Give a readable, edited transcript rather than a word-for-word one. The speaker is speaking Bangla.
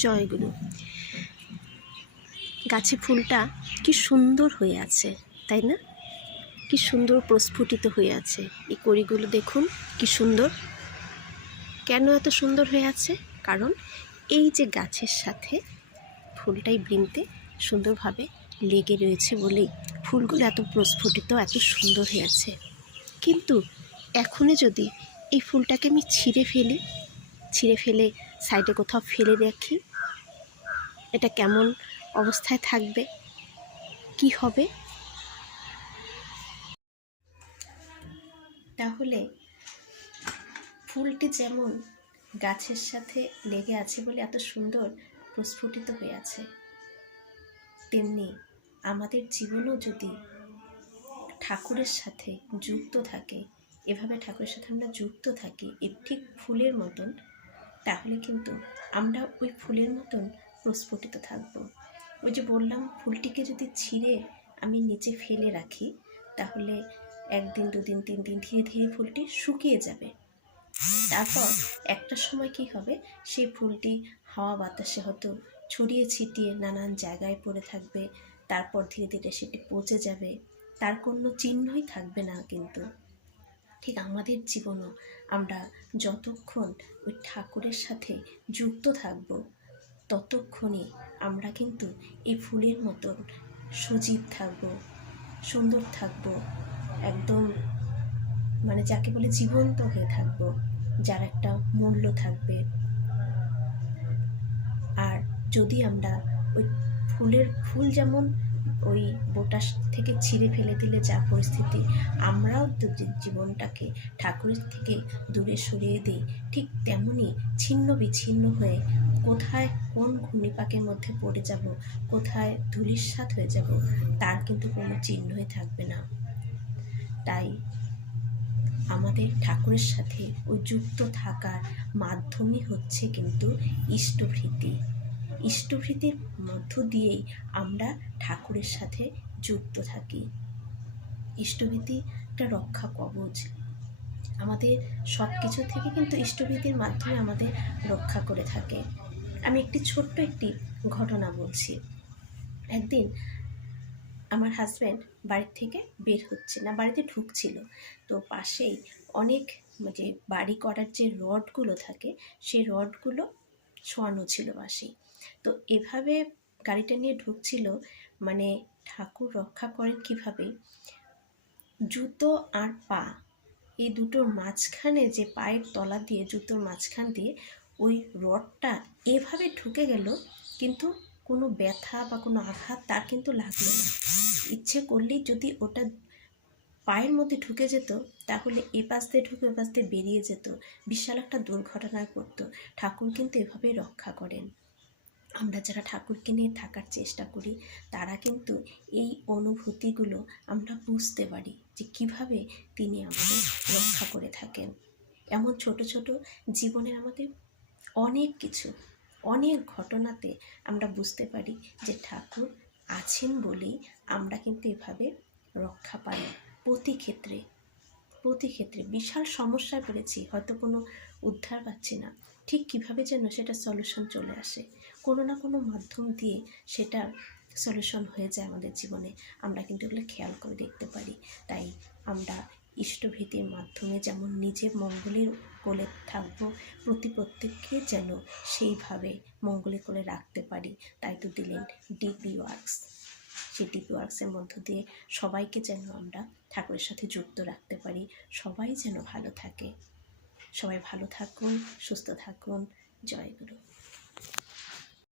জয়গুরু। গাছে ফুলটা কি সুন্দর হয়ে আছে, তাই না? কি সুন্দর প্রস্ফুটিত হয়ে আছে। এই কড়িগুলো দেখুন কি সুন্দর। কেন এত সুন্দর হয়ে আছে? কারণ এই যে গাছের সাথে ফুলটাই বৃন্তে সুন্দরভাবে লেগে রয়েছে বলেই ফুলগুলো এত প্রস্ফুটিত, এত সুন্দর হয়ে আছে। কিন্তু এখনই যদি এই ফুলটাকে আমি ছিঁড়ে ফেলে সাইডে কোথাও ফেলে রাখি, এটা কেমন অবস্থায় থাকবে, কি হবে? তাহলে ফুলটি যেমন গাছের সাথে লেগে আছে বলে এত সুন্দর প্রস্ফুটিত হয়ে আছে, তেমনি আমাদের জীবনও যদি ঠাকুরের সাথে যুক্ত থাকে, এভাবে ঠাকুরের সাথে আমরা যুক্ত থাকি ঠিক ফুলের মতন, তাহলে কিন্তু আমরা ওই ফুলের মতন প্রস্ফুটিত থাকব। ওই যে বললাম, ফুলটিকে যদি ছিঁড়ে আমি নিচে ফেলে রাখি, তাহলে একদিন, দুদিন, 3 দিন ধীরে ধীরে ফুলটি শুকিয়ে যাবে। তারপর একটা সময় কি হবে, সেই ফুলটি হাওয়া বাতাসে হয়তো ছড়িয়ে ছিটিয়ে নানান জায়গায় পড়ে থাকবে। তারপর ধীরে ধীরে সেটি পচে যাবে, তার কোনো চিহ্নই থাকবে না। কিন্তু ঠিক আমাদের জীবনও আমরা যতক্ষণ ওই ঠাকুরের সাথে যুক্ত থাকব, ততক্ষণই আমরা কিন্তু এই ফুলের মতন সজীব থাকব, সুন্দর থাকব, একদম যাকে বলে জীবন্ত হয়ে থাকব, যার একটা মূল্য থাকবে। আর যদি আমরা ওই ফুল যেমন ওই বোটা থেকে ছিঁড়ে ফেলে দিলে যা পরিস্থিতি, আমরাও জীবনটাকে ঠাকুরের থেকে দূরে সরিয়ে দিই, ঠিক তেমনই ছিন্ন বিচ্ছিন্ন হয়ে কোথায় কোন ঘূর্ণিপাকের মধ্যে পড়ে যাব, কোথায় ধূলিসাৎ হয়ে যাব, তার কিন্তু কোনো চিহ্নই থাকবে না। তাই আমাদের ঠাকুরের সাথে ওই যুক্ত থাকার মাধ্যমই হচ্ছে কিন্তু ইষ্টভৃতি। ইষ্টভৃতির মধ্য দিয়েই আমরা ঠাকুরের সাথে যুক্ত থাকি। ইষ্টভৃতি একটা রক্ষা কবচ, আমাদের সব কিছু থেকে কিন্তু ইষ্টভৃতির মাধ্যমে আমাদের রক্ষা করে থাকে। আমি ছোট্ট একটি ঘটনা বলছি। একদিন আমার হাজব্যান্ড বাড়ির থেকে বের হচ্ছে না, বাড়িতে ঢুকছিল, তো পাশেই অনেক যে বাড়ি করার যে রডগুলো থাকে, সেই রডগুলো শোয়ানো ছিল পাশেই। তো এভাবে গাড়িটা নিয়ে ঢুকছিল, ঠাকুর রক্ষা করেন কিভাবে, জুতো আর পা এই দুটোর মাঝখানে, যে পায়ের তলা দিয়ে জুতোর মাঝখান দিয়ে ওই রডটা এভাবে ঢুকে গেল, কিন্তু কোনো ব্যথা বা কোনো আঘাত তার কিন্তু লাগলো না। ইচ্ছে করলেই যদি ওটা পায়ের মধ্যে ঢুকে যেত, তাহলে এ পাশ দিয়ে ঢুকে এ পাশ দিয়ে বেরিয়ে যেত, বিশাল একটা দুর্ঘটনায় পড়তো। ঠাকুর কিন্তু এভাবেই রক্ষা করেন। আমরা যারা ঠাকুরকে নিয়ে থাকার চেষ্টা করি, তারা কিন্তু এই অনুভূতিগুলো আমরা বুঝতে পারি যে কিভাবে তিনি আমাদের রক্ষা করে থাকেন। এমন ছোট ছোট জীবনের আমাদের অনেক কিছু, অনেক ঘটনাতে আমরা বুঝতে পারি যে ঠাকুর আছেন বলেই আমরা কিন্তু এভাবে রক্ষা পাই। প্রতি ক্ষেত্রে বিশাল সমস্যায় পড়েছি, হয়তো কোনো উদ্ধার পাচ্ছি না, ঠিক কিভাবে যেন সেটা সলিউশন চলে আসে, কোনো না কোনো মাধ্যম দিয়ে সেটা সলিউশন হয়ে যায় আমাদের জীবনে। আমরা কিন্তু এগুলো খেয়াল করে দেখতে পারি। তাই আমরা ইষ্টভীতির মাধ্যমে যেমন নিজের মঙ্গলের কোলে থাকবো, প্রত্যেককে যেন সেইভাবে মঙ্গলের কোলে রাখতে পারি। তাই তো দিলেন ডিপি ওয়ার্কস। সেই ডিপি ওয়ার্কসের মধ্য দিয়ে সবাইকে যেন আমরা ঠাকুরের সাথে যুক্ত রাখতে পারি, সবাই যেন ভালো থাকে। সবাই ভালো থাকুন, সুস্থ থাকুন। জয় গুরু।